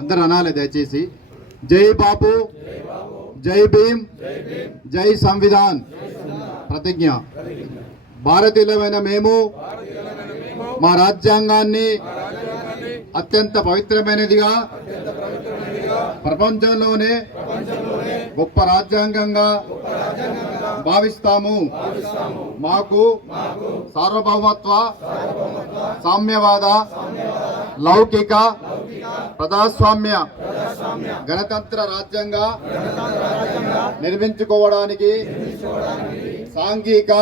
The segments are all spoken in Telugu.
అందరూ అనాలి దయచేసి. జై బాపు, జై భీమ్, జై సంవిధాన్. ప్రతిజ్ఞ. భారతీయులమైన మేము మా రాజ్యాంగాన్ని అత్యంత పవిత్రమైనదిగా, ప్రపంచంలోనే గొప్ప రాజ్యాంగంగా భావిస్తాము. మాకు సార్వభౌమత్వ, సామ్యవాద, లౌకిక, ప్రజాస్వామ్య, గణతంత్ర రాజ్యంగా నిర్మించుకోవడానికి సాంఘిక,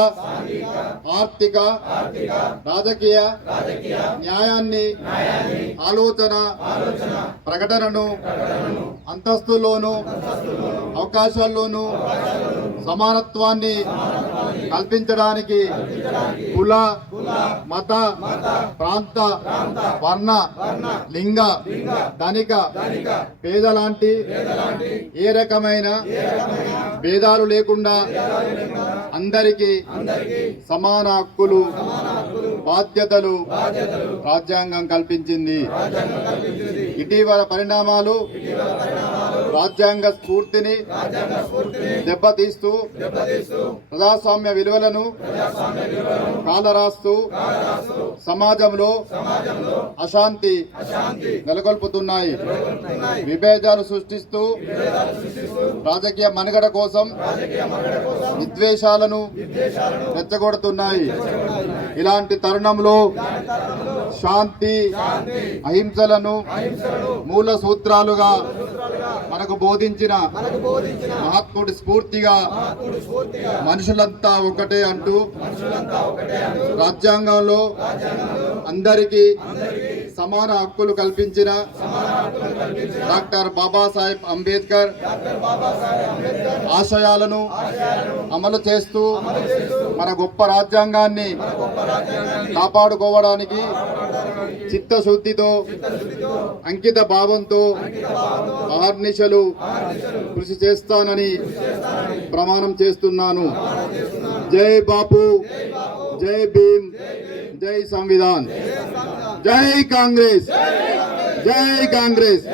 ఆర్థిక, రాజకీయ న్యాయాన్ని, ఆలోచన, ప్రకటనను, అంతస్తుల్లోనూ అవకాశాల్లోనూ సమానత్వాన్ని కల్పించడానికి కుల, మత, ప్రాంత, వర్ణ, లింగ, ధనిక, పేద లాంటి ఏ రకమైన భేదాలు లేకుండా అందరికీ సమాన హక్కులు, బాధ్యతలు రాజ్యాంగం కల్పించింది. ఇటీవల పరిణామాలు రాజ్యాంగ స్ఫూర్తిని దెబ్బతీస్తూ ప్రజాస్వామ్య విలువలను కాలరాస్తూ సమాజంలో అశాంతి నెలకొల్పుతున్నాయి. విభేదాలు సృష్టిస్తూ రాజకీయ మనుగడ కోసం విద్వేషాలను రెచ్చగొడుతున్నాయి. ఇలాంటి తరుణంలో శాంతి, అహింసలను మూల సూత్రాలుగా మనకు బోధించిన మహాత్ముడి స్ఫూర్తిగా మనుషులంతా ఒకటే అంటూ రాజ్యాంగంలో అందరికీ సమాన హక్కులు కల్పించిన డాక్టర్ బాబాసాహెబ్ అంబేద్కర్ ఆశయాలను అమలు చేస్తూ మన గొప్ప రాజ్యాంగాన్ని కాపాడుకోవడానికి చిత్తశుద్ధితో, అంకిత భావంతో అహర్నిశలు కృషి చేస్తానని ప్రమాణం చేస్తున్నాను. జై బాపు, జై భీమ్, జై సంవిధాన్. జై కాంగ్రెస్, జై కాంగ్రెస్.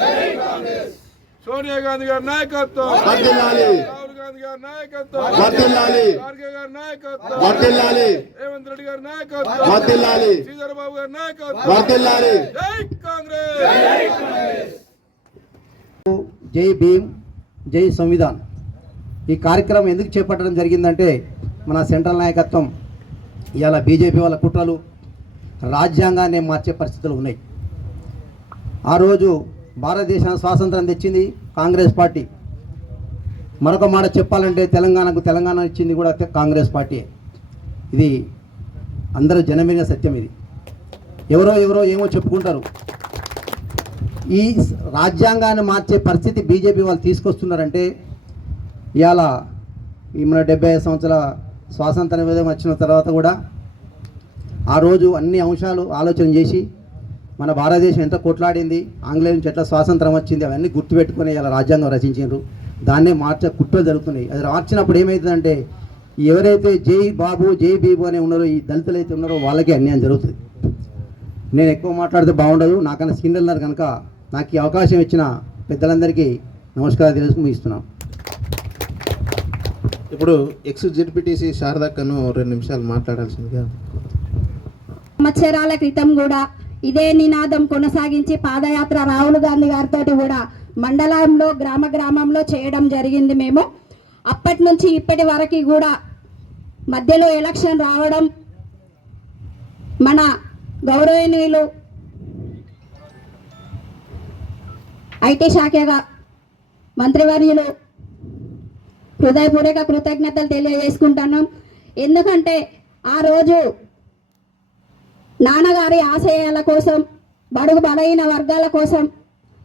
సోనియా గాంధీ గారి నాయకత్వం వర్ధిల్లాలి, రాహుల్ గాంధీ గారి నాయకత్వం వర్ధిల్లాలి, ఖార్గే గారి నాయకత్వం వర్ధిల్లాలి, రేవంత్ రెడ్డి గారి నాయకత్వం వర్ధిల్లాలి, శ్రీధర్ బాబు గారి నాయకత్వం వర్ధిల్లాలి. జై కాంగ్రెస్. జై భీమ్, జై సంవిధాన్. ఈ కార్యక్రమం ఎందుకు చేపట్టడం జరిగిందంటే మన సెంట్రల్ నాయకత్వం ఇవాళ బీజేపీ వాళ్ళ కుట్రలు రాజ్యాంగాన్ని మార్చే పరిస్థితులు ఉన్నాయి. ఆ రోజు భారతదేశానికి స్వాతంత్రం తెచ్చింది కాంగ్రెస్ పార్టీ. మరొక మాట చెప్పాలంటే తెలంగాణ ఇచ్చింది కూడా కాంగ్రెస్ పార్టీ. ఇది అందరూ జనమైన సత్యం. ఇది ఎవరో ఏమో చెప్పుకుంటారు. ఈ రాజ్యాంగాన్ని మార్చే పరిస్థితి బీజేపీ వాళ్ళు తీసుకొస్తున్నారంటే ఇవాళ మన 75 సంవత్సరాల స్వాతంత్ర నివేదన వచ్చిన తర్వాత కూడా ఆ రోజు అన్ని అంశాలు ఆలోచన చేసి మన భారతదేశం ఎంత కొట్లాడింది, ఆంగ్లేయుల నుంచి ఎట్లా స్వాతంత్రం వచ్చింది, అవన్నీ గుర్తుపెట్టుకుని ఇలా రాజ్యాంగం రచించారు. దాన్నే కుట్రలు జరుగుతున్నాయి. అది మార్చినప్పుడు ఏమవుతుందంటే ఎవరైతే జై బాబు, జై బీబు అని ఉన్నారో, ఈ దళితులు అయితే ఉన్నారో వాళ్ళకే అన్యాయం జరుగుతుంది. నేను ఎక్కువ మాట్లాడితే బాగుండదు. నాకన్నా సీనియర్ ఉన్నారు కనుక నాకు ఈ అవకాశం ఇచ్చిన పెద్దలందరికీ నమస్కారం తెలుసుకుని ఇస్తున్నాం. ఇప్పుడు ఎక్స్ జెడ్పీటీసీ శారదక్కను 2 నిమిషాలు మాట్లాడాల్సిందిగా. సంవత్సరాల క్రితం కూడా ఇదే నినాదం కొనసాగించి పాదయాత్ర రాహుల్ గాంధీ గారితో కూడా మండలంలో, గ్రామంలో చేయడం జరిగింది. మేము అప్పటి నుంచి ఇప్పటి వరకు కూడా మధ్యలో ఎలక్షన్ రావడం, మన గౌరవనీయులు ఐటీ శాఖగా మంత్రివర్యులు హృదయపూర్వక కృతజ్ఞతలు తెలియజేసుకుంటున్నాం. ఎందుకంటే ఆ రోజు నాన్నగారి ఆశయాల కోసం, బడుగు బలహీన వర్గాల కోసం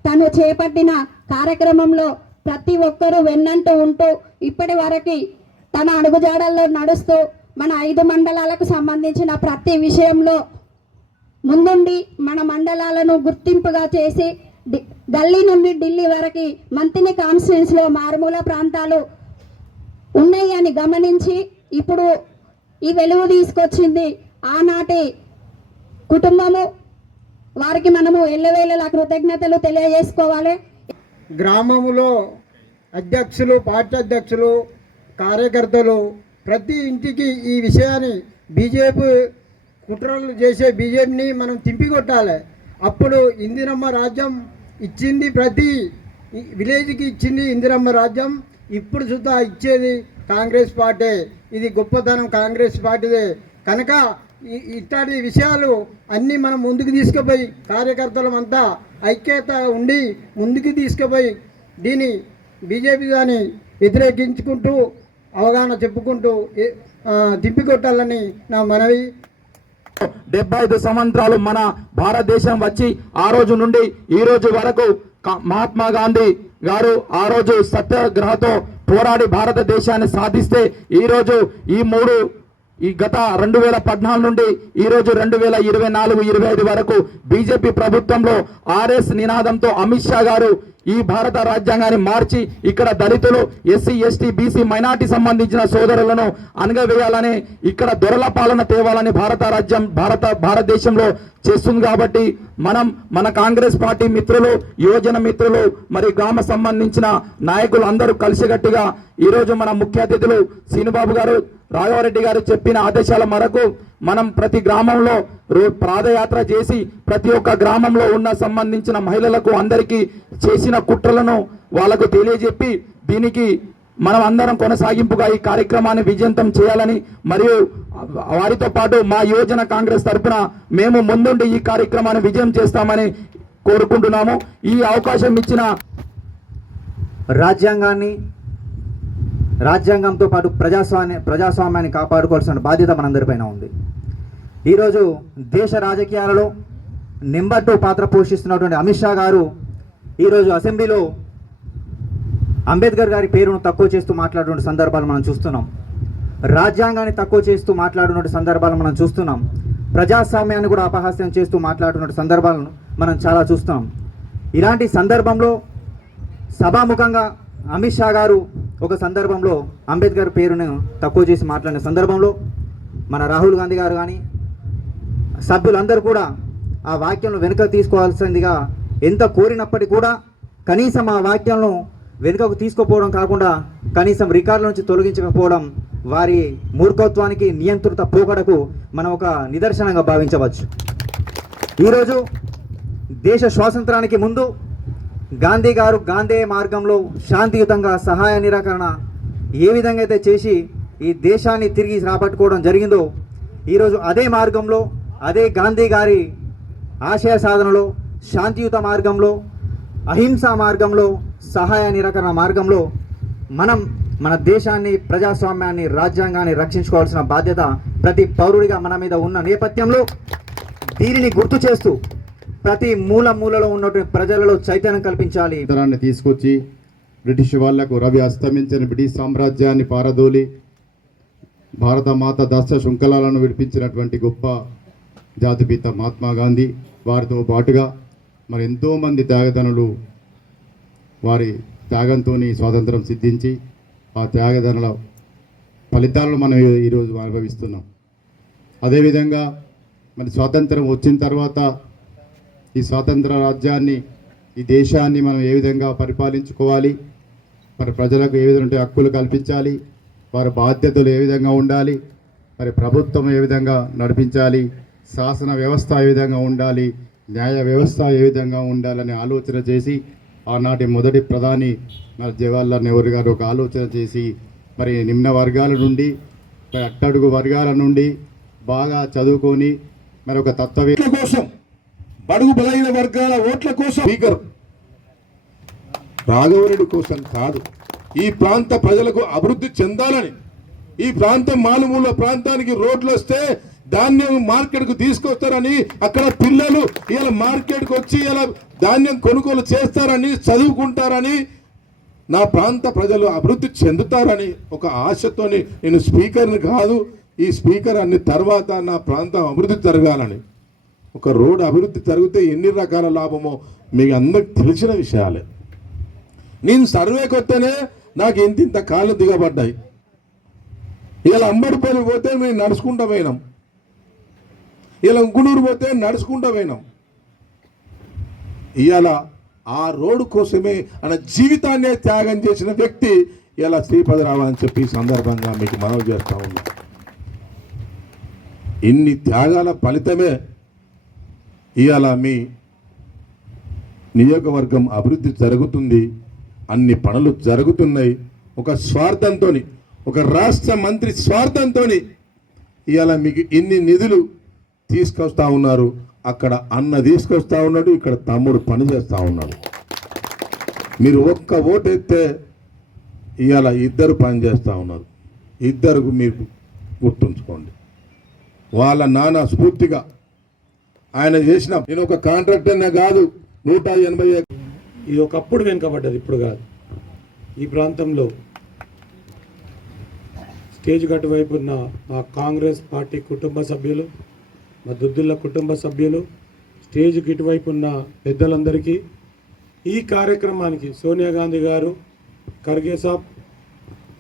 తను చేపట్టిన కార్యక్రమంలో ప్రతి ఒక్కరూ వెన్నంటూ ఉంటూ ఇప్పటి వరకు తన అడుగుజాడల్లో నడుస్తూ మన 5 మండలాలకు సంబంధించిన ప్రతి విషయంలో ముందుండి మన మండలాలను గుర్తింపుగా చేసి గల్లీ నుండి ఢిల్లీ వరకు మంతిని కాన్స్టిట్యున్సీలో మారుమూల ప్రాంతాలు ఉన్నాయి అని గమనించి ఇప్పుడు ఈ వెలుగు తీసుకొచ్చింది ఆనాటి కుటుంబము వారికి మనము ఎల్లవేళలా కృతజ్ఞతలు తెలియజేసుకోవాలి. గ్రామములో అధ్యక్షులు, పార్టీ అధ్యక్షులు, కార్యకర్తలు ప్రతి ఇంటికి ఈ విషయాన్ని బీజేపీ కుట్రలు చేసే బీజేపీని మనం తింపికొట్టాలి. అప్పుడు ఇందిరమ్మ రాజ్యం ఇచ్చింది, ప్రతి విలేజ్కి ఇచ్చింది ఇందిరమ్మ రాజ్యం. ఇప్పుడు సుద్ధా ఇచ్చేది కాంగ్రెస్ పార్టీ. ఇది గొప్పతనం కాంగ్రెస్ పార్టీదే. కనుక ఇట్లాంటి విషయాలు అన్నీ మనం ముందుకు తీసుకుపోయి కార్యకర్తలమంతా ఐక్యత ఉండి ముందుకు తీసుకుపోయి దీన్ని బీజేపీ దాన్ని వ్యతిరేకించుకుంటూ అవగాహన చెప్పుకుంటూ తిప్పికొట్టాలని నా మనవి. 75 సంవత్సరాలు మన భారతదేశం వచ్చి ఆ రోజు నుండి ఈ రోజు వరకు మహాత్మా గాంధీ గారు ఆ రోజు సత్యాగ్రహంతో పోరాడి భారతదేశాన్ని సాధిస్తే ఈ గత 2014 నుండి ఈ రోజు 2024-25 వరకు బీజేపీ ప్రభుత్వంలో ఆర్ఎస్ నినాదంతో అమిత్ షా గారు ఈ భారత రాజ్యాంగాన్ని మార్చి ఇక్కడ దళితులు, ఎస్సీ, ఎస్టీ, బీసీ, మైనార్టీ సంబంధించిన సోదరులను అనగవేయాలని, ఇక్కడ దొరల పాలన తేవాలని భారతదేశంలో చేస్తుంది. కాబట్టి మన కాంగ్రెస్ పార్టీ మిత్రులు, యువజన మిత్రులు, మరి గ్రామ సంబంధించిన నాయకులు అందరూ కలిసికట్టుగా ఈరోజు మన ముఖ్య అతిథులు శ్రీనుబాబు గారు, రాఘవరెడ్డి గారు చెప్పిన ఆదేశాల మేరకు మనం ప్రతి గ్రామంలో పాదయాత్ర చేసి ప్రతి ఒక్క గ్రామంలో ఉన్న సంబంధించిన మహిళలకు అందరికీ చేసిన కుట్రలను వాళ్ళకు తెలియజెప్పి దీనికి మనం అందరం కొనసాగింపుగా ఈ కార్యక్రమాన్ని విజయంతం చేయాలని, మరియు వారితో పాటు మా యువజన కాంగ్రెస్ తరఫున మేము ముందుండి ఈ కార్యక్రమాన్ని విజయం చేస్తామని కోరుకుంటున్నాము. ఈ అవకాశం ఇచ్చిన రాజ్యాంగంతో పాటు ప్రజాస్వామ్యాన్ని కాపాడుకోవాల్సిన బాధ్యత మనందరిపైన ఉంది. ఈరోజు దేశ రాజకీయాలలో నెంబర్ 2 పాత్ర పోషిస్తున్నటువంటి అమిత్ షా గారు ఈరోజు అసెంబ్లీలో అంబేద్కర్ గారి పేరును తక్కువ చేస్తూ మాట్లాడుతున్న సందర్భాలు మనం చూస్తున్నాం. రాజ్యాంగాన్ని తక్కువ చేస్తూ మాట్లాడుతున్న సందర్భాలు మనం చూస్తున్నాం. ప్రజాస్వామ్యాన్ని కూడా అపహాస్యం చేస్తూ మాట్లాడుతున్న సందర్భాలను మనం చాలా చూస్తున్నాం. ఇలాంటి సందర్భంలో సభాముఖంగా అమిత్ షా గారు ఒక సందర్భంలో అంబేద్కర్ పేరును తక్కువ చేసి మాట్లాడిన సందర్భంలో మన రాహుల్ గాంధీ గారు కానీ సభ్యులందరూ కూడా ఆ వాక్యంలో వెనుక తీసుకోవాల్సిందిగా ఎంత కోరినప్పటికీ కూడా కనీసం ఆ వాక్యంలో వెనుకకు తీసుకుపోవడం కాకుండా కనీసం రికార్డుల నుంచి తొలగించకపోవడం వారి మూర్ఖత్వానికి, నియంత్రిత పోకడకు మనం ఒక నిదర్శనంగా భావించవచ్చు. ఈరోజు దేశ స్వాతంత్రానికి ముందు గాంధీ గారు గాంధీ మార్గంలో శాంతియుతంగా సహాయ నిరాకరణ ఏ విధంగా అయితే చేసి ఈ దేశాన్ని తిరిగి రాబట్టుకోవడం జరిగిందో, ఈరోజు అదే మార్గంలో, అదే గాంధీ గారి ఆశయ సాధనలో, శాంతియుత మార్గంలో, అహింసా మార్గంలో, సహాయ నిరాకరణ మార్గంలో మనం మన దేశాన్ని, ప్రజాస్వామ్యాన్ని, రాజ్యాంగాన్ని రక్షించుకోవాల్సిన బాధ్యత ప్రతి పౌరుడిగా మన మీద ఉన్న నేపథ్యంలో దీనిని గుర్తు చేస్తూ ప్రతి మూలలో ఉన్నటువంటి ప్రజలలో చైతన్యం కల్పించాలి. తరాన్ని తీసుకొచ్చి బ్రిటిష్ వాళ్లకు రవి అస్తమించిన బ్రిటిష్ సామ్రాజ్యాన్ని పారదోలి భారత మాత దశ శృంఖలాలను విడిపించినటువంటి గొప్ప జాతిపిత మహాత్మా గాంధీ, వారితో పాటుగా మరి ఎంతోమంది త్యాగదనులు వారి త్యాగంతో స్వాతంత్రం సిద్ధించి ఆ త్యాగదనుల ఫలితాలను మనం ఈరోజు అనుభవిస్తున్నాం. అదేవిధంగా మరి స్వాతంత్రం వచ్చిన తర్వాత ఈ స్వాతంత్ర రాజ్యాన్ని, ఈ దేశాన్ని మనం ఏ విధంగా పరిపాలించుకోవాలి, మరి ప్రజలకు ఏ విధంగా హక్కులు కల్పించాలి, వారి బాధ్యతలు ఏ విధంగా ఉండాలి, మరి ప్రభుత్వం ఏ విధంగా నడిపించాలి, శాసన వ్యవస్థ ఏ విధంగా ఉండాలి, న్యాయ వ్యవస్థ ఏ విధంగా ఉండాలని ఆలోచన చేసి ఆనాటి మొదటి ప్రధాని మరి జవహర్లాల్ నెహ్రూ గారు ఒక ఆలోచన చేసి మరి నిమ్న వర్గాల నుండి, అట్టడుగు వర్గాల నుండి బాగా చదువుకొని మరి ఒక తత్వవేత్త కోసం, బడుగు బలైన వర్గాల ఓట్ల కోసం, స్పీకర్ రాఘవరెడ్డి కోసం కాదు, ఈ ప్రాంత ప్రజలకు అభివృద్ధి చెందాలని, ఈ ప్రాంతం మాలుమూల ప్రాంతానికి రోడ్లు వస్తే ధాన్యం మార్కెట్కు తీసుకొస్తారని, అక్కడ పిల్లలు ఇలా మార్కెట్కి వచ్చి ఇలా ధాన్యం కొనుగోలు చేస్తారని, చదువుకుంటారని, నా ప్రాంత ప్రజలు అభివృద్ధి చెందుతారని ఒక ఆశతోని నేను స్పీకర్ని కాదు, ఈ స్పీకర్ అన్ని తర్వాత నా ప్రాంతం అభివృద్ధి జరగాలని. ఒక రోడ్ అభివృద్ధి జరిగితే ఎన్ని రకాల లాభమో మీకు అందరికి తెలిసిన విషయాలే. నేను సర్వేకి వస్తేనే నాకు ఇంత కాళ్ళు దిగబడ్డాయి. ఇలా అంబడిపల్లి పోతే మేము నడుచుకుంటూ పోయినాం, ఇలా ఉంకునూరు పోతే నడుచుకుంటూ పోయినాం. ఇవాళ ఆ రోడ్డు కోసమే ఆయన జీవితాన్నే త్యాగం చేసిన వ్యక్తి ఇలా శ్రీపతిరావు అని చెప్పి ఈ సందర్భంగా మీకు మనవి చేస్తా ఉన్నా. ఇన్ని త్యాగాల ఫలితమే ఇవాళ మీ నియోజకవర్గం అభివృద్ధి జరుగుతుంది, అన్ని పనులు జరుగుతున్నాయి. ఒక స్వార్థంతో, ఒక రాష్ట్ర మంత్రి స్వార్థంతో ఇవాళ మీకు ఇన్ని నిధులు తీసుకొస్తా ఉన్నారు. అక్కడ అన్న తీసుకొస్తా ఉన్నాడు, ఇక్కడ తమ్ముడు పని చేస్తూ ఉన్నాడు. మీరు ఒక్క ఓటు ఎత్తే ఇవాళ ఇద్దరు పని చేస్తూ ఉన్నారు. ఇద్దరు మీరు గుర్తుంచుకోండి. వాళ్ళ నాన్న స్ఫూర్తిగా ఆయన చేసిన, నేను ఒక కాంట్రాక్టర్నే కాదు 180 ఇది ఒకప్పుడు వెనుకబడ్డది, ఇప్పుడు కాదు. ఈ ప్రాంతంలో స్టేజ్ గట్టు వైపు ఉన్న మా కాంగ్రెస్ పార్టీ కుటుంబ సభ్యులు, మా దుద్దుల కుటుంబ సభ్యులు, స్టేజ్ ఇటువైపు ఉన్న పెద్దలందరికీ ఈ కార్యక్రమానికి సోనియా గాంధీ గారు, ఖర్గే సాబ్,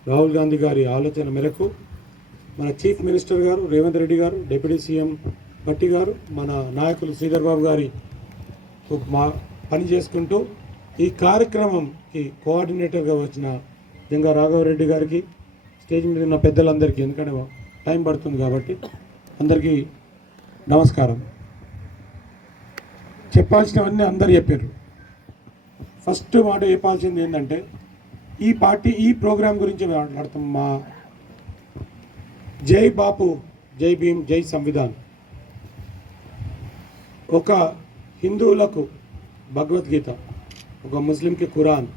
రాహుల్ గాంధీ గారి ఆలోచన మేరకు మన చీఫ్ మినిస్టర్ గారు రేవంత్ రెడ్డి గారు, డిప్యూటీ సీఎం భట్టి గారు, మన నాయకులు శ్రీధర్ బాబు గారి మా పని చేసుకుంటూ ఈ కార్యక్రమంకి కోఆర్డినేటర్గా వచ్చిన జంగా రాఘవరెడ్డి గారికి, స్టేజ్ మీద ఉన్న పెద్దలందరికీ, ఎందుకంటే టైం పడుతుంది కాబట్టి అందరికీ నమస్కారం. చెప్పాల్సినవన్నీ అందరు చెప్పారు. ఫస్ట్ మాట చెప్పాల్సింది ఏంటంటే ఈ పార్టీ ఈ ప్రోగ్రాం గురించి మాట్లాడతాం. మా జై బాపు, జై భీమ్, జై సంవిధాన్. ఒక హిందువులకు భగవద్గీత, ఒక ముస్లింకి ఖురాన్,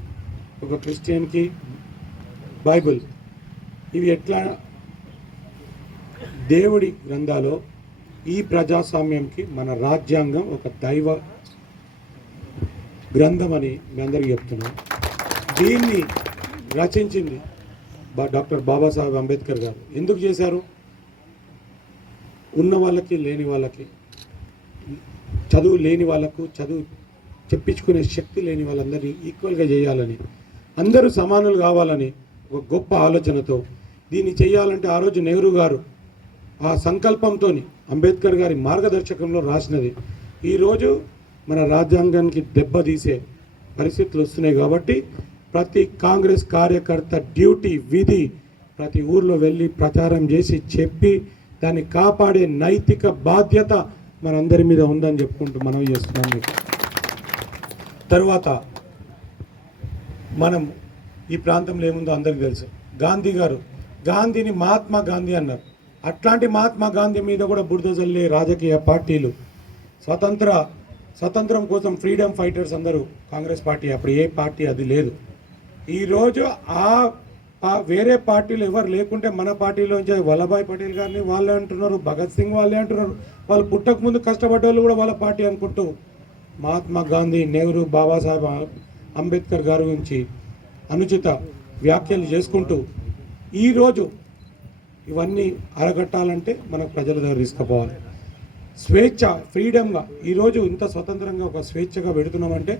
ఒక క్రిస్టియన్కి బైబిల్, ఇవి ఎట్లా దేవుడి గ్రంథాలో ఈ ప్రజాస్వామ్యంకి మన రాజ్యాంగం ఒక దైవ గ్రంథం అని మీ అందరికీ చెప్తున్నాం. దీన్ని రచించింది డాక్టర్ బాబాసాహెబ్ అంబేద్కర్ గారు. ఎందుకు చేశారు? ఉన్న వాళ్ళకి లేని వాళ్ళకి, చదువు లేని వాళ్ళకు చదువు చెప్పించుకునే శక్తి లేని వాళ్ళందరినీ ఈక్వల్గా చేయాలని, అందరూ సమానులు కావాలని ఒక గొప్ప ఆలోచనతో దీన్ని చేయాలంటే ఆ రోజు నెహ్రూ గారు ఆ సంకల్పంతో అంబేద్కర్ గారి మార్గదర్శకంలో రాసినది. ఈరోజు మన రాజ్యాంగానికి దెబ్బతీసే పరిస్థితులు వస్తున్నాయి కాబట్టి ప్రతి కాంగ్రెస్ కార్యకర్త డ్యూటీ, విధి ప్రతి ఊర్లో వెళ్ళి ప్రచారం చేసి చెప్పి దాన్ని కాపాడే నైతిక బాధ్యత మనందరి మీద ఉందని చెప్పుకుంటూ మనం చేస్తున్నాం. మీకు తర్వాత మనం ఈ ప్రాంతంలో ఏముందో అందరికీ తెలుసు. గాంధీ గారు గాంధీని మహాత్మా గాంధీ అన్నారు. అట్లాంటి మహాత్మా గాంధీ మీద కూడా బురద జల్లే రాజకీయ పార్టీలు, స్వతంత్రం కోసం ఫ్రీడమ్ ఫైటర్స్ అందరూ కాంగ్రెస్ పార్టీ, అప్పుడు ఏ పార్టీ అది లేదు. ఈరోజు వేరే పార్టీలు ఎవరు లేకుంటే మన పార్టీలోంచి వల్లభాయ్ పటేల్ గారిని వాళ్ళే అంటున్నారు, భగత్ సింగ్ వాళ్ళే అంటున్నారు. వాళ్ళు పుట్టక ముందు కష్టపడ్డ వాళ్ళు కూడా వాళ్ళ పార్టీ అనుకుంటూ మహాత్మా గాంధీ, నెహ్రూ, బాబాసాహెబ్ అంబేద్కర్ గారి గురించి అనుచిత వ్యాఖ్యలు చేసుకుంటూ ఈరోజు ఇవన్నీ అరగట్టాలంటే మనకు ప్రజల దగ్గర తీసుకుపోవాలి. స్వేచ్ఛ, ఫ్రీడమ్గా ఈరోజు ఇంత స్వతంత్రంగా ఒక స్వేచ్ఛగా పెడుతున్నామంటే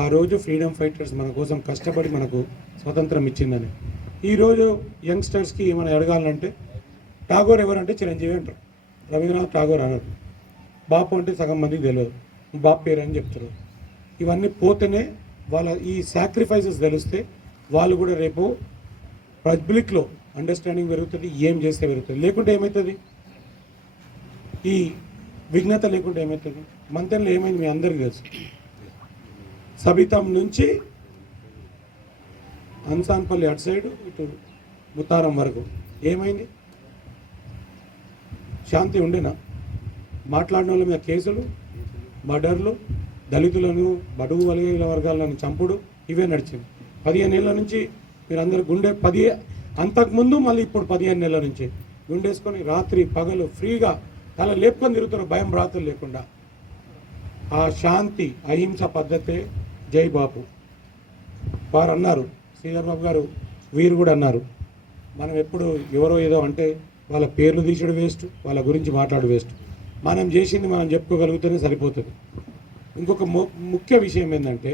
ఆ రోజు ఫ్రీడమ్ ఫైటర్స్ మన కోసం కష్టపడి మనకు స్వతంత్రం ఇచ్చిందని. ఈరోజు యంగ్స్టర్స్కి ఏమైనా అడగాలంటే ఠాగూర్ ఎవరంటే చిరంజీవి అంటారు, రవీంద్రనాథ్ ఠాగూర్ అన్నారు. బాపు అంటే సగం మందికి తెలియదు, బాపు పేరు అని చెప్తారు. ఇవన్నీ పోతేనే వాళ్ళ ఈ సాక్రిఫైసెస్ తెలిస్తే వాళ్ళు కూడా రేపు పబ్లిక్లో అండర్స్టాండింగ్ పెరుగుతుంది, ఏం చేస్తే పెరుగుతుంది. లేకుంటే ఏమవుతుంది? ఈ విఘ్నత లేకుంటే ఏమవుతుంది? మంతెన్లో ఏమైంది మీ అందరికీ తెలుసు. సబితం నుంచి అన్సాన్పల్లి అటు సైడు ఇటు ముత్తారం వరకు ఏమైంది? శాంతి ఉండేనా? మాట్లాడిన వాళ్ళ మీద కేసులు, మర్డర్లు, దళితులను, బడుగు బలహీన వర్గాలను చంపుడు, ఇవే నడిచింది. 15 ఏళ్ళ నుంచి మీరందరూ అంతకుముందు మళ్ళీ ఇప్పుడు 15 నెలల నుంచి గుండేసుకొని రాత్రి పగలు ఫ్రీగా తల లేపుకొని తిరుగుతున్న, భయం రాత్రులు లేకుండా. ఆ శాంతి అహింస పద్ధతే జై బాపు. వారు అన్నారు, శ్రీధర్ బాబు గారు, వీరు కూడా అన్నారు, మనం ఎప్పుడు ఎవరో ఏదో అంటే వాళ్ళ పేర్లు తీసడం వేస్ట్, వాళ్ళ గురించి మాట్లాడు వేస్ట్. మనం చేసింది మనం చెప్పుకోగలిగితేనే సరిపోతుంది. ఇంకొక ముఖ్య విషయం ఏంటంటే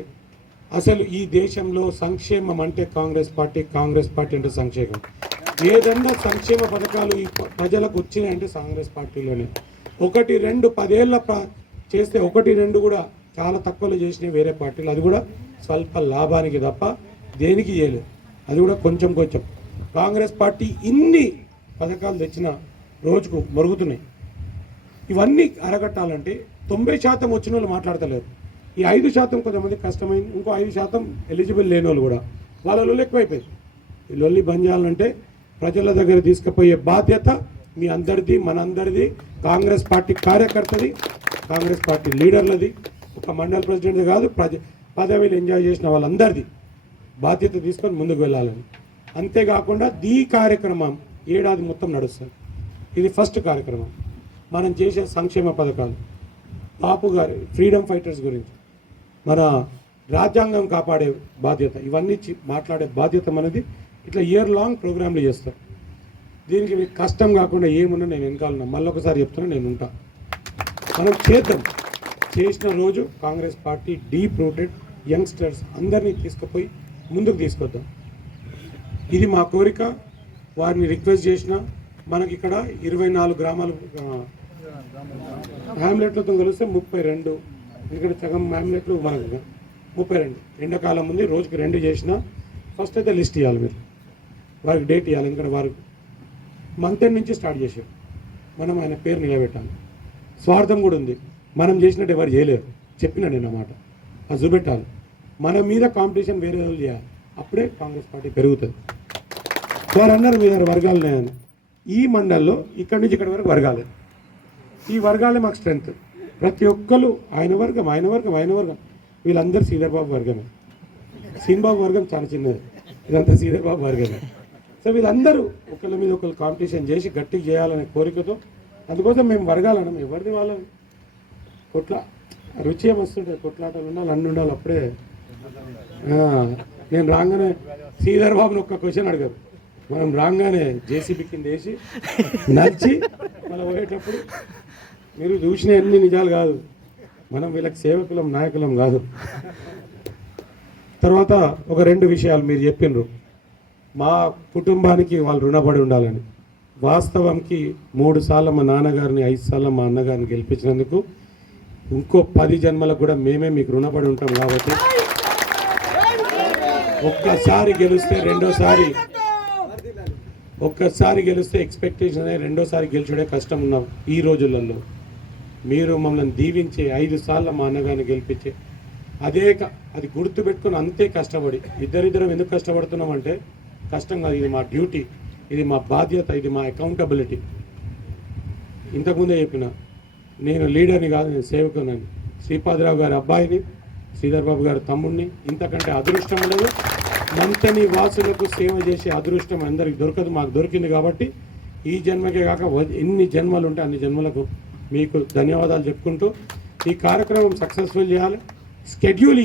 అసలు ఈ దేశంలో సంక్షేమం అంటే కాంగ్రెస్ పార్టీ అంటే సంక్షేమం. ఏదన్నా సంక్షేమ పథకాలు ఈ ప్రజలకు వచ్చినాయంటే కాంగ్రెస్ పార్టీలోనే. 1-2 10 ఏళ్ళ చేస్తే 1-2 కూడా చాలా తక్కువలో చేసినాయి వేరే పార్టీలు, అది కూడా స్వల్ప లాభానికి తప్ప దేనికి చేయలేదు, అది కూడా కొంచెం కొంచెం. కాంగ్రెస్ పార్టీ ఇన్ని పథకాలు తెచ్చిన రోజుకు మరుగుతున్నాయి. ఇవన్నీ అరగట్టాలంటే 90% వచ్చిన వాళ్ళు మాట్లాడతలేరు. ఈ 5% కొంతమంది కష్టమైంది, ఇంకో 5% ఎలిజిబుల్ లేని వాళ్ళు కూడా వాళ్ళ ఎక్కువైపోయింది. ఈ లొల్లి బంద్ చేయాలంటే ప్రజల దగ్గర తీసుకుపోయే బాధ్యత మీ అందరిది, మనందరిది, కాంగ్రెస్ పార్టీ కార్యకర్తది, కాంగ్రెస్ పార్టీ లీడర్లది, ఒక మండల ప్రెసిడెంట్ది కాదు, పదవిలు ఎంజాయ్ చేసిన వాళ్ళందరిది బాధ్యత తీసుకొని ముందుకు వెళ్ళాలని. అంతేకాకుండా ఈ కార్యక్రమం ఏడాది మొత్తం నడుస్తుంది. ఇది ఫస్ట్ కార్యక్రమం. మనం చేసే సంక్షేమ పథకాలు, బాపు గారి ఫ్రీడమ్ ఫైటర్స్ గురించి, మన రాజ్యాంగం కాపాడే బాధ్యత, ఇవన్నీ మాట్లాడే బాధ్యత మనది. ఇట్లా ఇయర్ లాంగ్ ప్రోగ్రాంలు చేస్తారు. దీనికి మీకు కష్టం కాకుండా ఏమున్నా నేను వెనకాలన్నా, మళ్ళీ ఒకసారి చెప్తున్నా, నేను ఉంటా. మనం చేద్దాం. చేసిన రోజు Congress party deep rooted youngsters అందరినీ తీసుకుపోయి ముందుకు తీసుకొద్దాం. ఇది మా కోరిక. వారిని రిక్వెస్ట్ చేసిన, మనకి ఇక్కడ 24 గ్రామాలు హ్యామ్లెట్లతో కలిస్తే 32, ఇక్కడ సగం హ్యామ్లెట్లు మనకు 32. ఎండాకాలం ఉంది, రోజుకి 2 చేసిన. ఫస్ట్ అయితే లిస్ట్ ఇవ్వాలి, మీరు వారికి డేట్ ఇవ్వాలి, ఎందుకంటే వారు మంత్ ఎండ్ నుంచి స్టార్ట్ చేశారు. మనం ఆయన పేరు నిలబెట్టాలి. స్వార్థం కూడా ఉంది, మనం చేసినట్టు ఎవరు చేయలేరు, చెప్పినా నేను అన్నమాట. అది చూపెట్టాలి. మన మీద కాంపిటీషన్ వేరే వాళ్ళు చేయాలి, అప్పుడే కాంగ్రెస్ పార్టీ పెరుగుతుంది. వారు అన్నారు మీ దగ్గర వర్గాలు ఉన్నాయని. ఈ మండల్లో ఇక్కడి నుంచి ఇక్కడి వరకు వర్గాలే. ఈ వర్గాలే మాకు స్ట్రెంత్. ప్రతి ఒక్కరు ఆయన వర్గం, ఆయన వర్గం, ఆయన వర్గం. వీళ్ళందరూ శ్రీధర్ బాబు వర్గమే. శ్రీనిబాబు వర్గం చాలా చిన్నది, ఇదంతా శ్రీధర్ బాబు వర్గమే. సో వీళ్ళందరూ ఒకళ్ళ మీద ఒకళ్ళు కాంపిటీషన్ చేసి గట్టిగా చేయాలనే కోరికతో, అందుకోసం మేము వర్గాలన్నాం. ఎవరిది వాళ్ళని రుచి ఏమొస్తుంటుంది, కొట్లాటలు ఉండాలి, అన్నీ ఉండాలి. అప్పుడే నేను రాగానే శ్రీధర్ బాబుని ఒక్క క్వశ్చన్ అడిగారు. మనం రాగానే జేసీబీ కింద వేసి నచ్చి మళ్ళీ పోయేటప్పుడు మీరు చూసిన అన్ని నిజాలు కాదు, మనం వీళ్ళకి సేవకులం, నాయకులం కాదు. తర్వాత ఒక 2 విషయాలు మీరు చెప్పినారు. మా కుటుంబానికి వాళ్ళు రుణపడి ఉండాలని. వాస్తవంకి 3 సార్లు మా నాన్నగారిని, 5 సార్లు మా అన్నగారిని గెలిపించినందుకు ఇంకో 10 జన్మలకు కూడా మేమే మీకు రుణపడి ఉంటాం. కాబట్టి ఒక్కసారి గెలిస్తే ఎక్స్పెక్టేషన్ అనే, రెండోసారి గెలిచుడే కష్టం ఉన్నాం ఈ రోజులలో. మీరు మమ్మల్ని దీవించే 5 సార్లు మా అన్నగారిని గెలిపించే అది గుర్తుపెట్టుకుని అంతే కష్టపడి, ఇద్దరిద్దరం ఎందుకు కష్టపడుతున్నాం అంటే కష్టం కాదు, ఇది మా డ్యూటీ, ఇది మా బాధ్యత, ఇది మా అకౌంటబిలిటీ. ఇంతకుముందే చెప్పిన, నేను లీడర్ని కాదు, నేను సేవకున్నాను. శ్రీపాదరావు గారి అబ్బాయిని, శ్రీధర్ బాబు గారి తమ్ముడిని. ఇంతకంటే అదృష్టం ఉండదు. మంతని వాసులకు సేవ చేసే అదృష్టం అందరికి దొరకదు, మాకు దొరికింది. కాబట్టి ఈ జన్మకే కాక ఎన్ని జన్మలు ఉంటే అన్ని జన్మలకు మీకు ధన్యవాదాలు చెప్పుకుంటూ ఈ కార్యక్రమం సక్సెస్ఫుల్ చేయాలి. స్కెడ్యూల్